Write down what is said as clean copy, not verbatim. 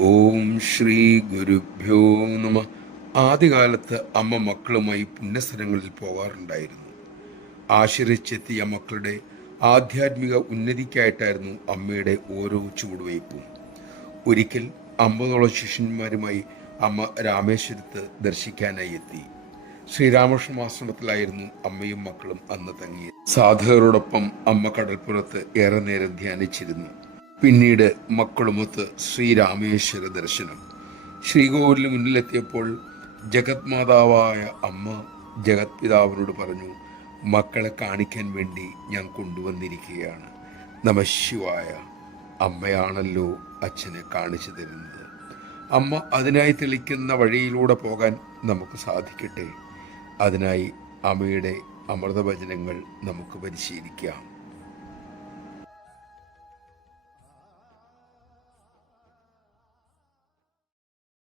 ഓം ശ്രീ ഗുരുഭ്യോ നമ. ആദ്യകാലത്ത് അമ്മ മക്കളുമായി പുണ്യസ്ഥലങ്ങളിൽ പോകാറുണ്ടായിരുന്നു. ആശ്രയിച്ചെത്തിയ മക്കളുടെ ആധ്യാത്മിക ഉന്നതിക്കായിട്ടായിരുന്നു അമ്മയുടെ ഓരോ ചുവടുവയ്പും. ഒരിക്കൽ 50ഓളം ശിഷ്യന്മാരുമായി അമ്മ രാമേശ്വരത്ത് ദർശിക്കാനായി എത്തി. ശ്രീരാമകൃഷ്ണാശ്രമത്തിലായിരുന്നു അമ്മയും മക്കളും അന്ന് തങ്ങിയത്. സാധകരോടൊപ്പം അമ്മ കടൽപ്പുറത്ത് ഏറെ നേരം ധ്യാനിച്ചിരുന്നു. പിന്നീട് മക്കളുമൊത്ത് ശ്രീരാമേശ്വര ദർശനം. ശ്രീകോവിലിന് മുന്നിലെത്തിയപ്പോൾ ജഗത് മാതാവായ അമ്മ ജഗത് പിതാവിനോട് പറഞ്ഞു, മക്കളെ കാണിക്കാൻ വേണ്ടി ഞാൻ കൊണ്ടുവന്നിരിക്കുകയാണ്. നമഃശിവായ. അമ്മയാണല്ലോ അച്ഛനെ കാണിച്ചു തരുന്നത്. അമ്മ അതിനായി തെളിക്കുന്ന വഴിയിലൂടെ പോകാൻ നമുക്ക് സാധിക്കട്ടെ. അതിനായി അമ്മയുടെ അമൃതവചനങ്ങൾ നമുക്ക് പരിശീലിക്കാം.